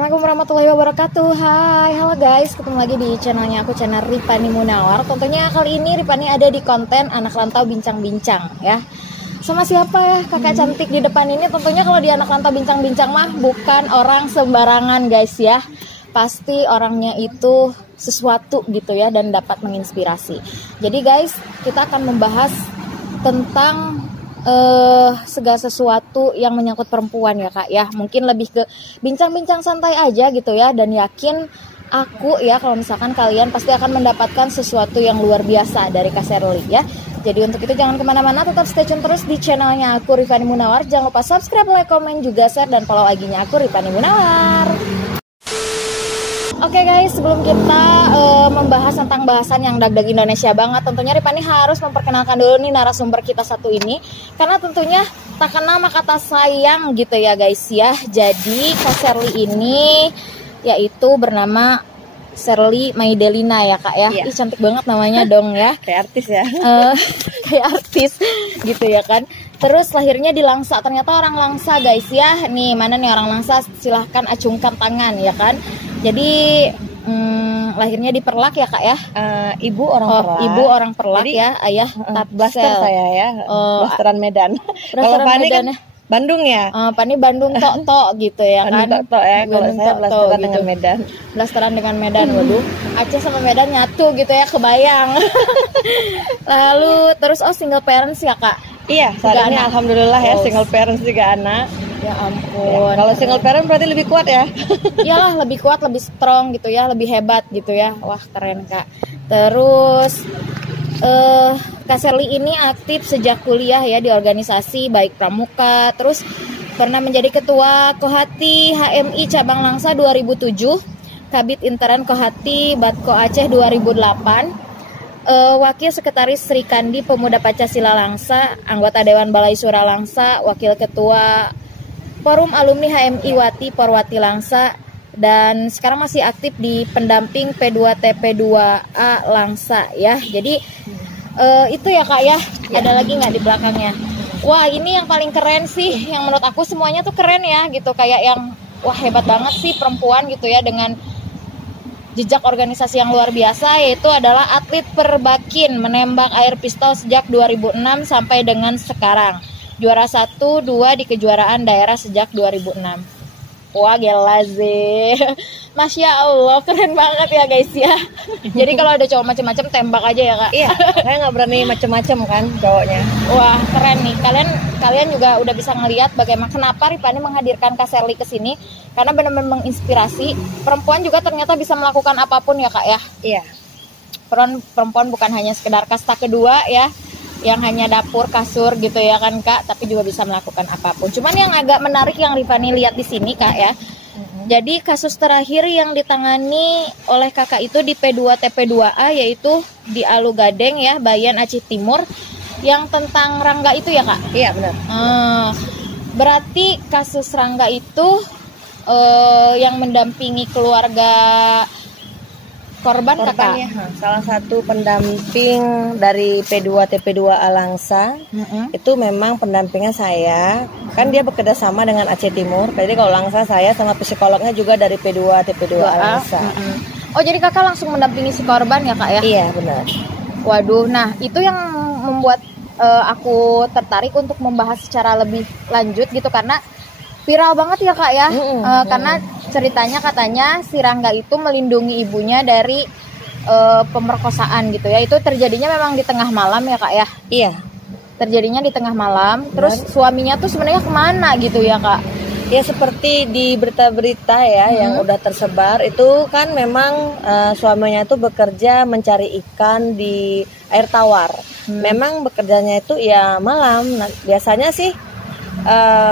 Assalamualaikum warahmatullahi wabarakatuh. Hai, halo guys, ketemu lagi di channelnya aku, channel Ripani Munawar. Tentunya kali ini Ripani ada di konten anak rantau bincang-bincang ya. Sama siapa ya kakak cantik di depan ini? Tentunya kalau di anak rantau bincang-bincang mah bukan orang sembarangan guys ya. Pasti orangnya itu sesuatu gitu ya dan dapat menginspirasi. Jadi guys, kita akan membahas tentang segala sesuatu yang menyangkut perempuan ya kak ya. Mungkin lebih ke bincang-bincang santai aja gitu ya. Dan yakin aku ya kalau misalkan kalian pasti akan mendapatkan sesuatu yang luar biasa dari Kak Sherly ya. Jadi untuk itu jangan kemana-mana, tetap stay tune terus di channelnya aku Ripani Munawar. Jangan lupa subscribe, like, komen, juga share dan follow IG-nya aku Ripani Munawar. Oke guys, sebelum kita membahas tentang bahasan yang dag-dag Indonesia banget, tentunya Ripani harus memperkenalkan dulu nih narasumber kita satu ini. Karena tentunya tak kenal maka kata sayang gitu ya guys ya. Jadi Kak Sherly ini yaitu bernama Sherly Maidelina ya kak ya. Iya. Ih, cantik banget namanya dong ya. Kayak artis ya. Kayak artis gitu ya kan. Terus lahirnya di Langsa, ternyata orang Langsa guys ya. Nih mana nih orang Langsa, silahkan acungkan tangan ya kan. Jadi lahirnya di Perlak ya kak ya. Ibu orang Perlak. Ibu orang Perlak. Jadi, ya. Ayah Blaster saya ya. Blasteran Medan. Kalau Fani kan Bandung ya. Pani Bandung tok gitu ya kan. Tok ya. Kalau saya blasteran gitu. dengan Medan. Blasteran dengan Medan. Waduh, Aceh sama Medan nyatu gitu ya, kebayang. Lalu terus single parents ya kak. Iya, saat ini alhamdulillah ya single parents 3 anak. Ya ampun. Ya, kalau single parent berarti lebih kuat ya. Iyalah, lebih kuat, lebih strong gitu ya, lebih hebat gitu ya. Wah, keren kak. Terus Kak Sherly ini aktif sejak kuliah ya di organisasi baik pramuka, terus pernah menjadi ketua Kohati HMI cabang Langsa 2007, Kabid Intern Kohati Batko Aceh 2008. Wakil Sekretaris Sri Kandi Pemuda Pancasila Langsa, anggota Dewan Balai Sura Langsa, Wakil Ketua Forum Alumni HMI Wati Porwati Langsa, dan sekarang masih aktif di pendamping P2TP2A Langsa ya. Jadi itu ya kak ya. Ada lagi nggak di belakangnya? Wah, ini yang paling keren sih, yang menurut aku semuanya tuh keren ya gitu, kayak yang wah hebat banget sih perempuan gitu ya, dengan jejak organisasi yang luar biasa, yaitu adalah atlet Perbakin menembak air pistol sejak 2006 sampai dengan sekarang. Juara 1, 2 di kejuaraan daerah sejak 2006. Wah gila sih. Masya Allah, keren banget ya guys ya. Jadi kalau ada cowok macam-macam tembak aja ya kak. Iya, saya nggak berani macam-macam kan cowoknya. Wah keren nih. Kalian juga udah bisa ngelihat bagaimana kenapa Ripani menghadirkan Kak Sherly ke sini, karena benar-benar menginspirasi. Perempuan juga ternyata bisa melakukan apapun ya kak ya. Iya. Perempuan bukan hanya sekedar kasta kedua ya, yang hanya dapur kasur gitu ya kan kak, tapi juga bisa melakukan apapun. Cuman yang agak menarik yang Ripani lihat di sini kak ya. Jadi kasus terakhir yang ditangani oleh kakak itu di P2TP2A, yaitu di Alu Gadeng ya, Bayan Aceh Timur, yang tentang Rangga itu ya kak. Iya benar. Berarti kasus Rangga itu yang mendampingi keluarga korban kakak. Ya, salah satu pendamping dari P2TP2A Langsa itu memang pendampingnya saya. Kan dia bekerja sama dengan Aceh Timur. Jadi kalau Langsa saya sama psikolognya juga dari P2TP2A Langsa. Oh jadi kakak langsung mendampingi si korban ya kak ya? Iya benar. Waduh, nah itu yang membuat aku tertarik untuk membahas secara lebih lanjut gitu, karena viral banget ya kak ya. Karena ceritanya katanya si Rangga itu melindungi ibunya dari pemerkosaan gitu ya. Itu terjadinya memang di tengah malam ya kak ya. Iya, terjadinya di tengah malam. Terus suaminya tuh sebenarnya kemana gitu ya kak? Ya seperti di berita-berita ya yang udah tersebar itu kan memang suaminya tuh bekerja mencari ikan di air tawar. Memang bekerjanya itu ya malam. Nah, biasanya sih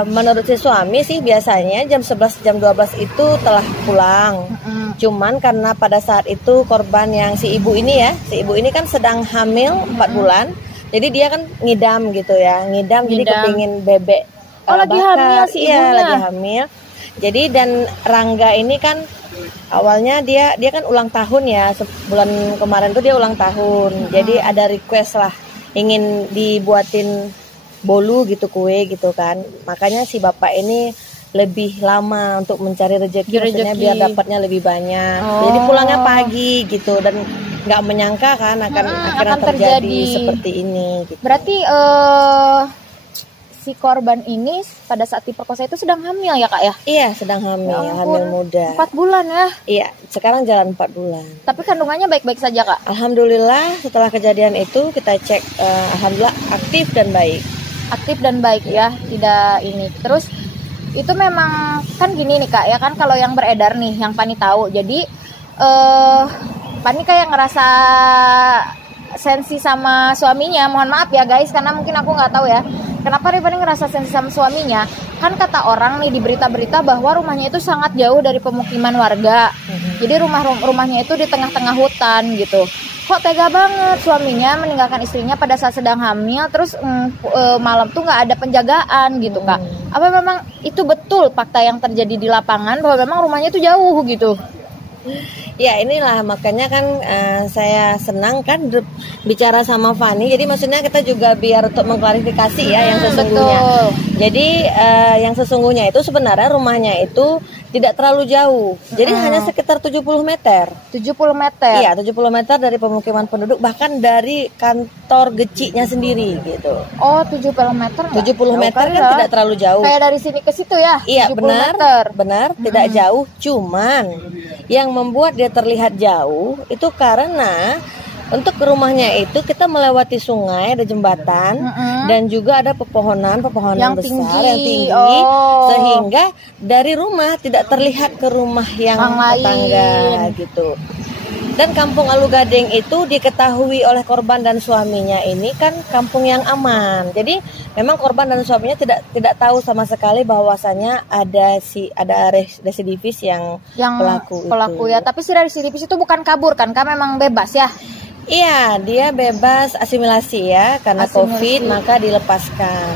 menurut si suami sih biasanya jam 11 jam 12 itu telah pulang. Cuman karena pada saat itu korban yang si ibu ini kan sedang hamil 4 bulan. Jadi dia kan ngidam gitu ya, jadi kepingin bebek. Lagi hamil si ibunya. Iya, lagi hamil. Jadi dan Rangga ini kan awalnya dia kan ulang tahun ya, bulan kemarin tuh dia ulang tahun. Jadi ada request lah, ingin dibuatin bolu gitu, kue gitu kan. Makanya si bapak ini lebih lama untuk mencari rezeki, maksudnya Rezeki. biar dapatnya lebih banyak. Oh. Jadi pulangnya pagi gitu, dan nggak menyangka kan akhirnya akan terjadi terjadi. seperti ini. Gitu. Berarti si korban ini pada saat diperkosa itu sedang hamil ya kak ya? Iya, sedang hamil, Ya ampun, hamil muda. 4 bulan ya. Iya, sekarang jalan 4 bulan. Tapi kandungannya baik-baik saja kak? Alhamdulillah setelah kejadian itu kita cek, alhamdulillah aktif dan baik. Aktif dan baik ya, tidak ini. Terus itu memang kan gini nih kak ya, kan kalau yang beredar nih, yang Fani tahu. Jadi Fani kayak ngerasa sensi sama suaminya. Mohon maaf ya guys, karena mungkin aku nggak tahu ya. Kenapa Rifani ngerasa sensi sama suaminya? Kan kata orang nih di berita-berita bahwa rumahnya itu sangat jauh dari pemukiman warga. Jadi rumahnya itu di tengah-tengah hutan gitu. Kok tega banget suaminya meninggalkan istrinya pada saat sedang hamil, terus malam tuh nggak ada penjagaan gitu kak. Apa memang itu betul fakta yang terjadi di lapangan bahwa memang rumahnya itu jauh gitu? Ya inilah makanya kan saya senang kan bicara sama Fani. Jadi maksudnya kita juga biar untuk mengklarifikasi ya yang sesungguhnya. Betul. Jadi yang sesungguhnya itu sebenarnya rumahnya itu tidak terlalu jauh. Jadi hanya sekitar 70 meter. 70 meter. Iya, 70 meter dari pemukiman penduduk, bahkan dari kantor gecinya sendiri gitu. Oh, 70 meter nggak? 70 meter kan ya. tidak terlalu jauh. Kayak dari sini ke situ ya? Iya 70 benar, meter. benar tidak jauh. Cuman yang membuat dia terlihat jauh itu karena untuk ke rumahnya itu kita melewati sungai, ada jembatan dan juga ada pepohonan Yang besar tinggi. yang tinggi, Oh. sehingga dari rumah tidak terlihat ke rumah yang tetangga gitu. Dan kampung Alu Gading itu diketahui oleh korban dan suaminya ini kan kampung yang aman. Jadi memang korban dan suaminya tidak tahu sama sekali bahwasannya ada residivis yang pelaku itu. Ya. Tapi si residivis itu bukan kabur kan? Kan memang bebas ya? Iya, dia bebas asimilasi ya, karena COVID maka dilepaskan.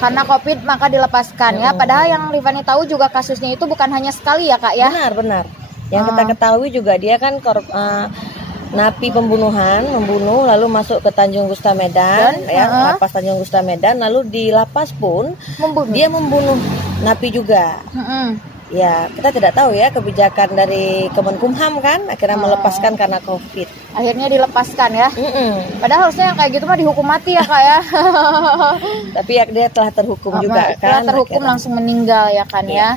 Karena COVID maka dilepaskan ya. Padahal yang Rifani tahu juga kasusnya itu bukan hanya sekali ya kak ya? Benar. Yang kita ketahui juga dia kan napi pembunuhan, membunuh lalu masuk ke Tanjung Gusta Medan, ya, lapas Tanjung Gusta Medan, lalu di lapas pun dia membunuh napi juga. Ya, kita tidak tahu ya kebijakan dari Kemenkumham kan akhirnya melepaskan karena COVID. Akhirnya dilepaskan ya. Padahal harusnya yang kayak gitu mah dihukum mati ya kak ya. Tapi ya dia telah terhukum juga kan. Telah terhukum akhirnya langsung meninggal ya kan ya.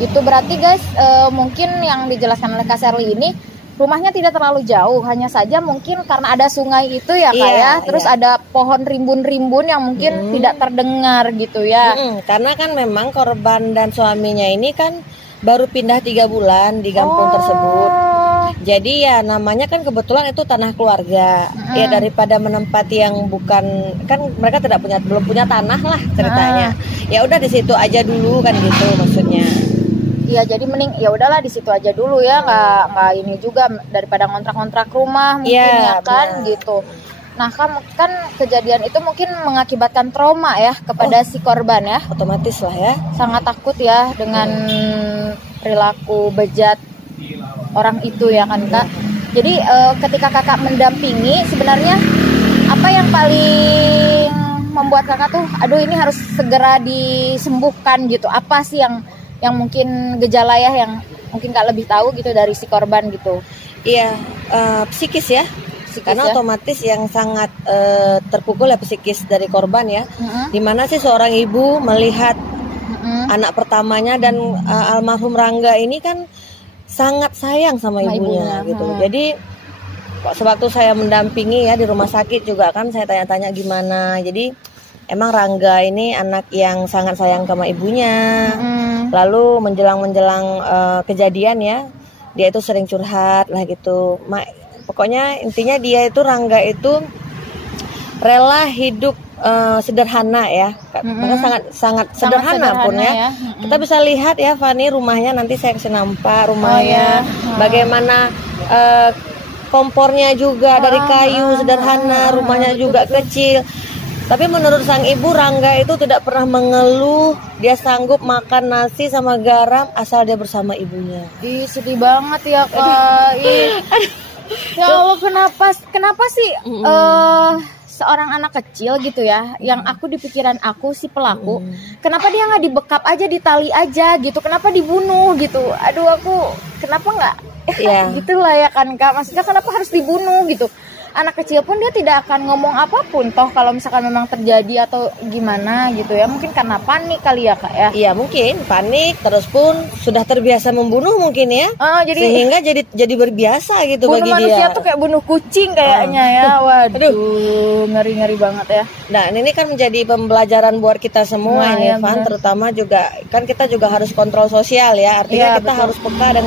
Itu berarti guys mungkin yang dijelaskan oleh Kak Sherly ini rumahnya tidak terlalu jauh, hanya saja mungkin karena ada sungai itu ya kak ya. Terus ada pohon rimbun-rimbun yang mungkin tidak terdengar gitu ya. Karena kan memang korban dan suaminya ini kan baru pindah 3 bulan di kampung tersebut. Jadi ya namanya kan kebetulan itu tanah keluarga. Ya daripada menempati yang bukan, kan mereka belum punya tanah lah ceritanya. Ya udah di situ aja dulu kan gitu maksudnya. Iya, jadi mending ya udahlah di situ aja dulu ya, nggak ini juga daripada ngontrak-ngontrak rumah mungkin ya kan benar. Gitu. Nah kan kejadian itu mungkin mengakibatkan trauma ya kepada si korban ya. Otomatis lah ya. Sangat takut ya dengan perilaku bejat orang itu ya kan kak. Jadi ketika kakak mendampingi sebenarnya apa yang paling membuat kakak tuh, aduh ini harus segera disembuhkan gitu. Apa sih yang mungkin gejala ya yang mungkin kak lebih tahu gitu dari si korban gitu? Iya, psikis ya. Karena otomatis yang sangat terpukul ya psikis dari korban ya. Dimana sih seorang ibu melihat anak pertamanya dan almarhum Rangga ini kan sangat sayang sama ibunya gitu. Jadi sewaktu saya mendampingi ya di rumah sakit juga kan saya tanya-tanya gimana. Jadi emang Rangga ini anak yang sangat sayang sama ibunya. Lalu menjelang kejadian ya, dia itu sering curhat lah gitu. Pokoknya intinya dia itu Rangga itu rela hidup sederhana ya, karena sangat sederhana pun ya. Kita bisa lihat ya Fani rumahnya, nanti saya kasih nampak rumahnya, bagaimana kompornya juga dari kayu sederhana, rumahnya juga kecil. Tapi menurut sang ibu, Rangga itu tidak pernah mengeluh, dia sanggup makan nasi sama garam asal dia bersama ibunya. Ih, sedih banget ya kak. Ya Allah, kenapa sih seorang anak kecil gitu ya, yang aku di pikiran aku si pelaku, kenapa dia nggak dibekap aja, ditali aja gitu, kenapa dibunuh gitu, aduh aku kenapa nggak gitulah ya kan Kak, maksudnya kenapa harus dibunuh gitu. Anak kecil pun dia tidak akan ngomong apapun toh kalau misalkan memang terjadi atau gimana gitu ya, mungkin karena panik kali ya Kak ya. Iya mungkin panik, terus pun sudah terbiasa membunuh mungkin ya, sehingga jadi berbiasa gitu bagi dia. Bunuh manusia tuh kayak bunuh kucing kayaknya ya, waduh ngeri banget ya. Nah ini kan menjadi pembelajaran buat kita semua ini Van, terutama juga kan kita juga harus kontrol sosial ya, artinya kita harus peka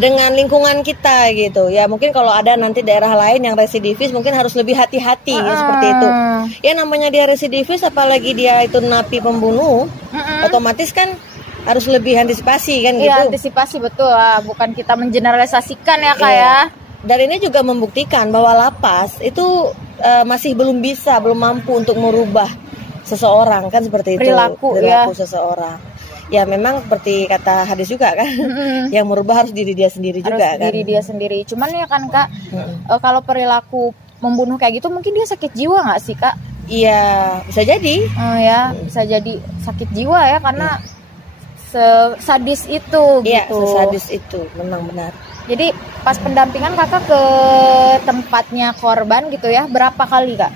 dengan lingkungan kita gitu ya. Mungkin kalau ada nanti daerah lain yang residivis mungkin harus lebih hati-hati seperti itu ya, namanya dia residivis apalagi dia itu napi pembunuh, otomatis kan harus lebih antisipasi kan gitu. Antisipasi betul lah, bukan kita mengeneralisasikan ya Kak ya. Dan ini juga membuktikan bahwa lapas itu masih belum mampu untuk merubah seseorang kan seperti itu, perilaku seseorang. Ya memang seperti kata hadis juga kan, yang merubah harus diri dia sendiri juga kan. Diri dia sendiri. Cuman ya kan Kak, kalau perilaku membunuh kayak gitu mungkin dia sakit jiwa nggak sih Kak? Iya bisa jadi. Bisa jadi sakit jiwa ya karena sadis itu. Iya gitu. Sadis itu memang benar. Jadi pas pendampingan Kakak ke tempatnya korban gitu ya, berapa kali Kak?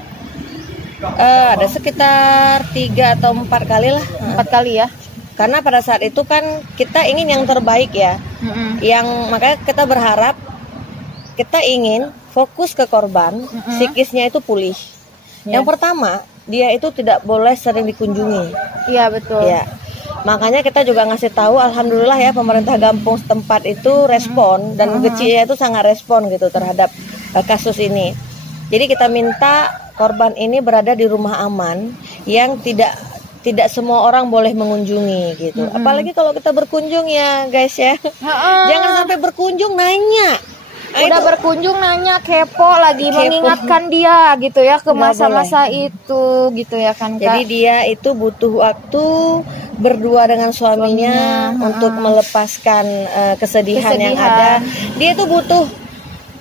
Ada sekitar 3 atau 4 kali lah. 4 kali ya. Karena pada saat itu kan kita ingin yang terbaik ya, makanya kita berharap, kita ingin fokus ke korban, psikisnya itu pulih. Yang pertama, dia itu tidak boleh sering dikunjungi. Iya betul. Ya, makanya kita juga ngasih tahu, alhamdulillah ya pemerintah Gampung setempat itu respon dan kecilnya itu sangat respon gitu terhadap kasus ini. Jadi kita minta korban ini berada di rumah aman yang tidak semua orang boleh mengunjungi gitu. Apalagi kalau kita berkunjung ya guys ya. Jangan sampai berkunjung nanya. Udah berkunjung nanya kepo lagi, mengingatkan dia gitu ya ke masa-masa itu gitu ya kan Kak. Jadi dia itu butuh waktu berdua dengan suaminya untuk melepaskan kesedihan yang ada. Dia itu butuh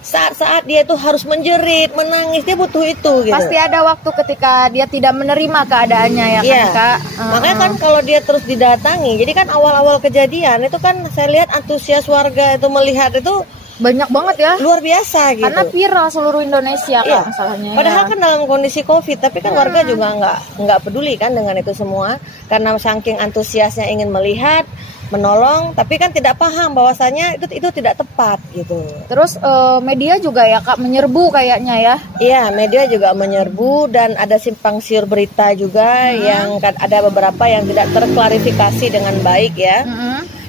saat-saat dia tuh harus menjerit, menangis, dia butuh itu gitu. Pasti ada waktu ketika dia tidak menerima keadaannya ya kan Kak. Makanya kan kalau dia terus didatangi, jadi kan awal-awal kejadian itu kan saya lihat antusias warga itu melihat itu banyak banget ya, luar biasa gitu. Karena viral seluruh Indonesia kan masalahnya. Padahal kan dalam kondisi COVID, tapi kan warga juga nggak peduli kan dengan itu semua, karena saking antusiasnya ingin melihat, menolong, tapi kan tidak paham bahwasanya itu tidak tepat gitu. Terus media juga ya Kak menyerbu kayaknya ya. Iya, media juga menyerbu dan ada simpang siur berita juga yang ada beberapa yang tidak terklarifikasi dengan baik ya.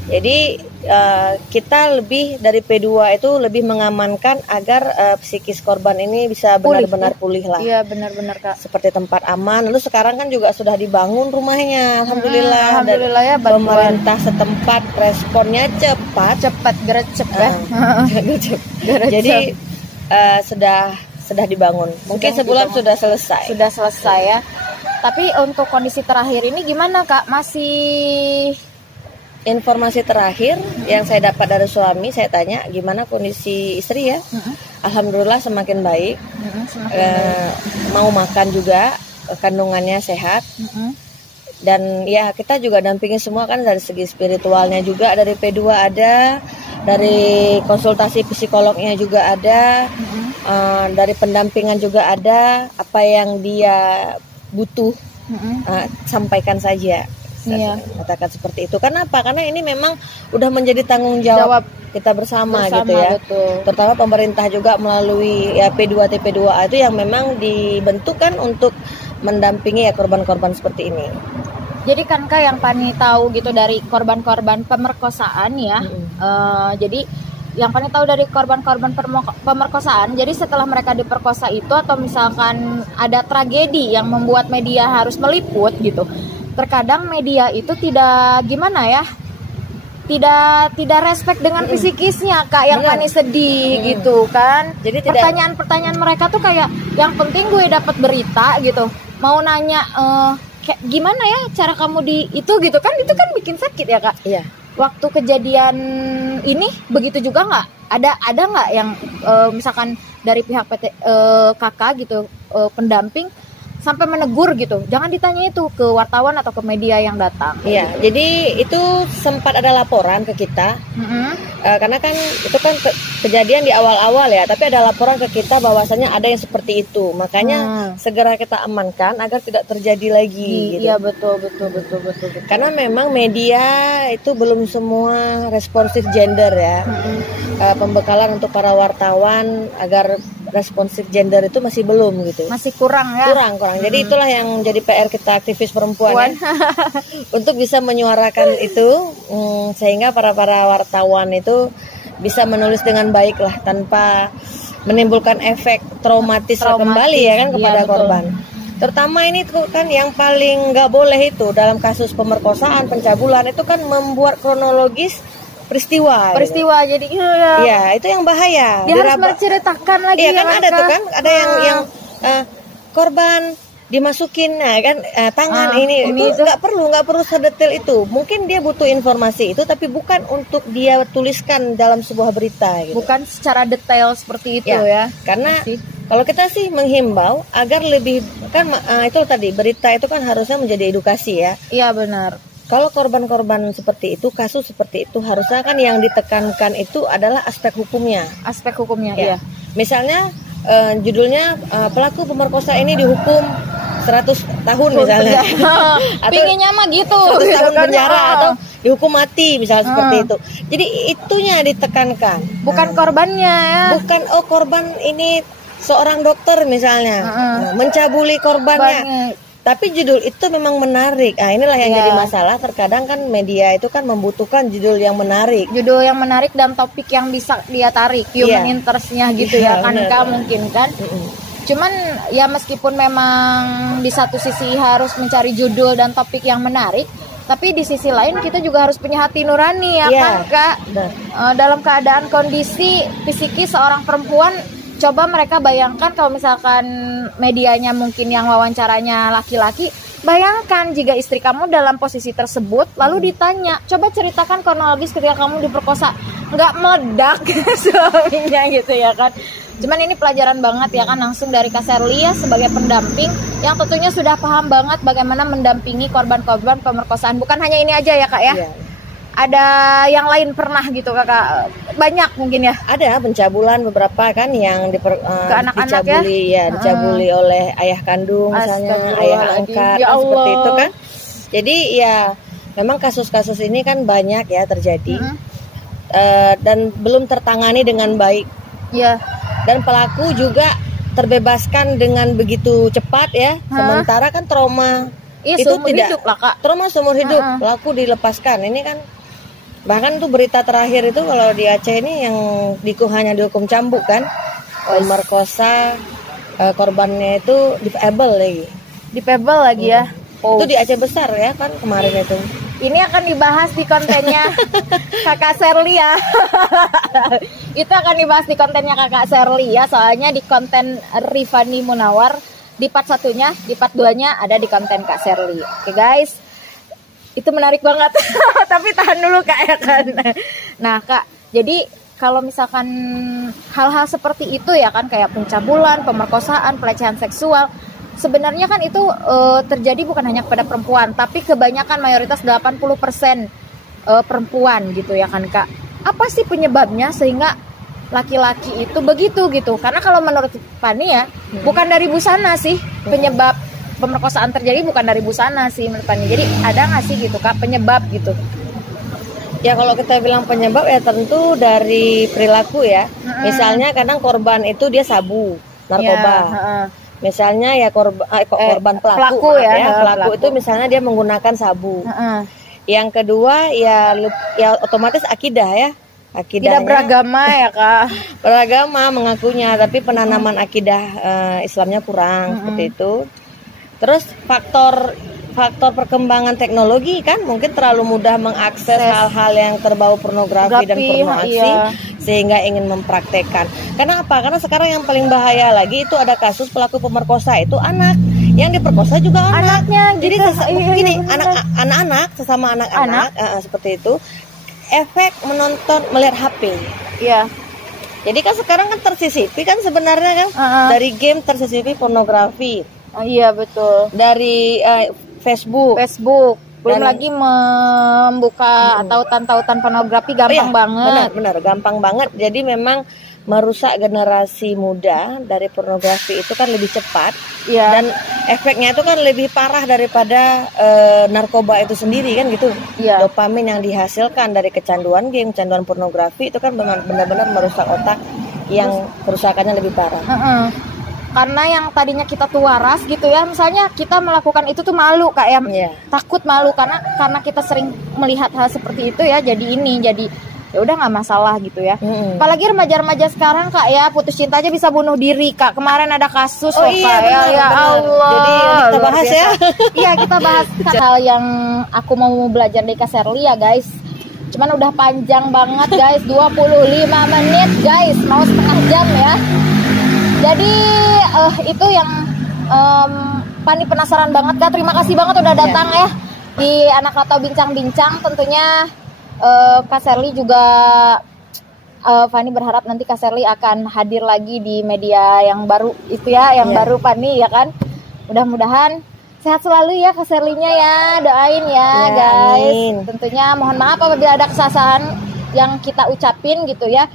Jadi kita lebih dari P2 itu lebih mengamankan agar psikis korban ini bisa benar-benar pulih lah. Iya benar-benar Kak. Seperti tempat aman. Lalu sekarang kan juga sudah dibangun rumahnya, alhamdulillah. Alhamdulillah ya, pemerintah setempat responnya cepat gercep ya. Jadi sudah dibangun. Mungkin sebulan sudah selesai. Sudah selesai ya. Tapi untuk kondisi terakhir ini gimana Kak? Masih informasi terakhir yang saya dapat dari suami, saya tanya gimana kondisi istri ya. Alhamdulillah semakin baik. Mau makan juga, kandungannya sehat. Dan ya kita juga dampingi semua kan dari segi spiritualnya juga, dari P2 ada, dari konsultasi psikolognya juga ada, dari pendampingan juga ada. Apa yang dia butuh sampaikan saja. Katakan seperti itu. Kenapa? Karena ini memang udah menjadi tanggung jawab kita bersama gitu ya. Betul. Terutama pemerintah juga melalui ya P2 TP2A itu yang memang dibentukkan untuk mendampingi ya korban-korban seperti ini. Jadi kan Kak yang Pani tahu gitu dari korban-korban pemerkosaan ya. Jadi yang Pani tahu dari korban-korban pemerkosaan, jadi setelah mereka diperkosa itu atau misalkan ada tragedi yang membuat media harus meliput gitu. Terkadang media itu tidak gimana ya, tidak respect dengan psikisnya Kak, yang Pani sedih gitu kan. Jadi pertanyaan-pertanyaan mereka tuh kayak yang penting gue dapat berita gitu, mau nanya kayak gimana ya cara kamu di itu gitu kan, itu kan bikin sakit ya Kak. Iya. Waktu kejadian ini begitu juga nggak? Ada nggak yang misalkan dari pihak PT kakak gitu pendamping sampai menegur gitu. Jangan ditanya itu ke wartawan atau ke media yang datang. Iya, jadi itu sempat ada laporan ke kita. Karena kan itu kan kejadian di awal-awal ya, tapi ada laporan ke kita bahwasanya ada yang seperti itu. Makanya segera kita amankan agar tidak terjadi lagi gitu. Iya, betul. Karena memang media itu belum semua responsif gender ya. Pembekalan untuk para wartawan agar responsif gender itu masih belum gitu. Masih kurang ya. Kurang. Jadi itulah yang jadi PR kita aktivis perempuan ya. Untuk bisa menyuarakan itu sehingga para wartawan itu bisa menulis dengan baik lah tanpa menimbulkan efek traumatis kembali ya kan kepada korban. Terutama ini tuh kan yang paling nggak boleh itu dalam kasus pemerkosaan, pencabulan itu kan membuat kronologis peristiwa gitu. Jadi ya itu yang bahaya. Dia harus menceritakan lagi. Iya kan ada tuh kan ada yang korban dimasukin kan tangan ini itu nggak perlu sedetail itu. Mungkin dia butuh informasi itu tapi bukan untuk dia tuliskan dalam sebuah berita gitu. Bukan secara detail seperti itu ya. Karena kalau kita sih menghimbau agar lebih kan itu tadi berita itu kan harusnya menjadi edukasi ya. Iya benar. Kalau korban-korban seperti itu, kasus seperti itu harusnya kan yang ditekankan itu adalah aspek hukumnya. Aspek hukumnya, ya. Misalnya judulnya pelaku pemerkosa ini dihukum 100 tahun misalnya. Pinginnya mah gitu. 100 tahun penjara atau dihukum mati misalnya seperti itu. Jadi itunya ditekankan. Bukan korbannya ya. Bukan korban ini seorang dokter misalnya mencabuli korbannya. Tapi judul itu memang menarik. Nah, inilah yang jadi masalah. Terkadang kan media itu kan membutuhkan judul yang menarik. Judul yang menarik dan topik yang bisa dia tarik. Human interest-nya gitu ya kan Kak mungkin kan. Cuman ya meskipun memang di satu sisi harus mencari judul dan topik yang menarik, tapi di sisi lain kita juga harus punya hati nurani ya kan Kak. Dalam keadaan kondisi psikis seorang perempuan, coba mereka bayangkan kalau misalkan medianya mungkin yang wawancaranya laki-laki, bayangkan jika istri kamu dalam posisi tersebut lalu ditanya, coba ceritakan kronologis ketika kamu diperkosa, nggak meledak suaminya gitu ya kan. Cuman ini pelajaran banget ya kan langsung dari Kak Sherly ya sebagai pendamping yang tentunya sudah paham banget bagaimana mendampingi korban-korban pemerkosaan. Bukan hanya ini aja ya Kak ya. Ada yang lain pernah gitu Kakak? Banyak mungkin ya? Ada pencabulan beberapa kan yang dicabuli ya, dicabuli oleh ayah kandung misalnya, ayah angkat seperti itu kan. Jadi ya memang kasus-kasus ini kan banyak ya terjadi dan belum tertangani dengan baik. Ya. Dan pelaku juga terbebaskan dengan begitu cepat ya. Sementara kan trauma itu tidak hidup lah, Kak. Trauma seumur hidup. Pelaku dilepaskan. Ini kan bahkan tuh berita terakhir itu kalau di Aceh ini yang hanya dihukum cambuk kan, pemerkosa korbannya itu dipebel lagi ya. Itu di Aceh besar ya kan kemarin itu. Ini akan dibahas di kontennya Kakak Sherly ya. Itu akan dibahas di kontennya Kakak Sherly ya. Soalnya di konten Rifani Munawar di part 1-nya, di part 2-nya ada di konten Kak Sherly. Oke guys, itu menarik banget. Tapi tahan dulu Kak ya kan. Nah Kak, jadi kalau misalkan hal-hal seperti itu ya kan, kayak pencabulan, pemerkosaan, pelecehan seksual, sebenarnya kan itu terjadi bukan hanya kepada perempuan, tapi kebanyakan mayoritas 80% perempuan gitu ya kan Kak. Apa sih penyebabnya sehingga laki-laki itu begitu gitu? Karena kalau menurut Fani ya, bukan dari busana sih penyebab pemerkosaan terjadi, bukan dari busana sih menurut Fani. Jadi ada nggak sih gitu Kak penyebab gitu? Ya kalau kita bilang penyebab ya tentu dari perilaku ya. Misalnya kadang korban itu dia sabu, narkoba. Misalnya ya korban pelaku itu misalnya dia menggunakan sabu. Yang kedua ya otomatis akidah ya. Akidahnya tidak beragama ya Kak. Beragama mengakunya tapi penanaman akidah Islamnya kurang seperti itu. Terus faktor perkembangan teknologi kan mungkin terlalu mudah mengakses hal-hal yang terbau pornografi dan pornoaksi sehingga ingin mempraktekkan. Karena apa? Karena sekarang yang paling bahaya lagi itu ada kasus pelaku pemerkosa itu anak, yang diperkosa juga anaknya. Jadi gini, anak-anak sesama anak-anak seperti itu, efek melihat HP. Iya. Jadi kan sekarang kan tersisipi kan sebenarnya kan dari game tersisipi pornografi. Iya betul. Dari Facebook. Belum lagi membuka tautan pornografi gampang banget. Benar, gampang banget. Jadi memang merusak generasi muda dari pornografi itu kan lebih cepat, dan efeknya itu kan lebih parah daripada narkoba itu sendiri kan gitu. Dopamin yang dihasilkan dari kecanduan game, kecanduan pornografi itu kan benar-benar merusak otak yang kerusakannya lebih parah. Karena yang tadinya kita tuh waras gitu ya, misalnya kita melakukan itu tuh malu Kak ya, takut malu karena kita sering melihat hal seperti itu ya, jadi ya udah nggak masalah gitu ya. Apalagi remaja-remaja sekarang Kak ya, putus cinta aja bisa bunuh diri Kak. Kemarin ada kasus Kak ya. Ya Allah. Jadi kita bahas ya. Iya kita bahas hal yang aku mau belajar dari Kak Sherly ya guys. Cuman udah panjang banget guys, 25 menit guys, mau setengah jam ya. Jadi itu yang Pani penasaran banget Kak. Terima kasih banget udah datang ya di Anak Atau Bincang-Bincang. Tentunya Kak Sherly juga Fani berharap nanti Kak Sherly akan hadir lagi di media yang baru itu ya, yang baru Fani ya kan. Mudah-mudahan sehat selalu ya Kak Sherly-nya ya, doain ya guys. Amin. Tentunya mohon maaf apabila ada kesalahan yang kita ucapin gitu ya.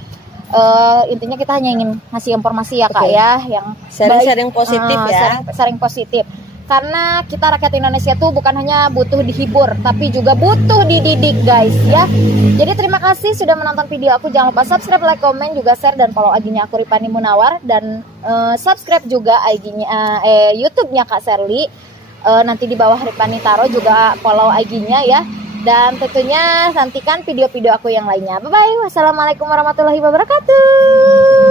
Intinya kita hanya ingin ngasih informasi ya Kak ya, yang sharing positif sharing positif. Karena kita rakyat Indonesia tuh bukan hanya butuh dihibur, tapi juga butuh dididik guys ya. Jadi terima kasih sudah menonton video aku. Jangan lupa subscribe, like, komen, juga share dan follow IG-nya aku Ripani Munawar. Dan subscribe juga IG-nya YouTube-nya Kak Sherly. Nanti di bawah Ripani Taro juga follow IG-nya ya. Dan tentunya nantikan video-video aku yang lainnya. Bye-bye. Wassalamualaikum warahmatullahi wabarakatuh.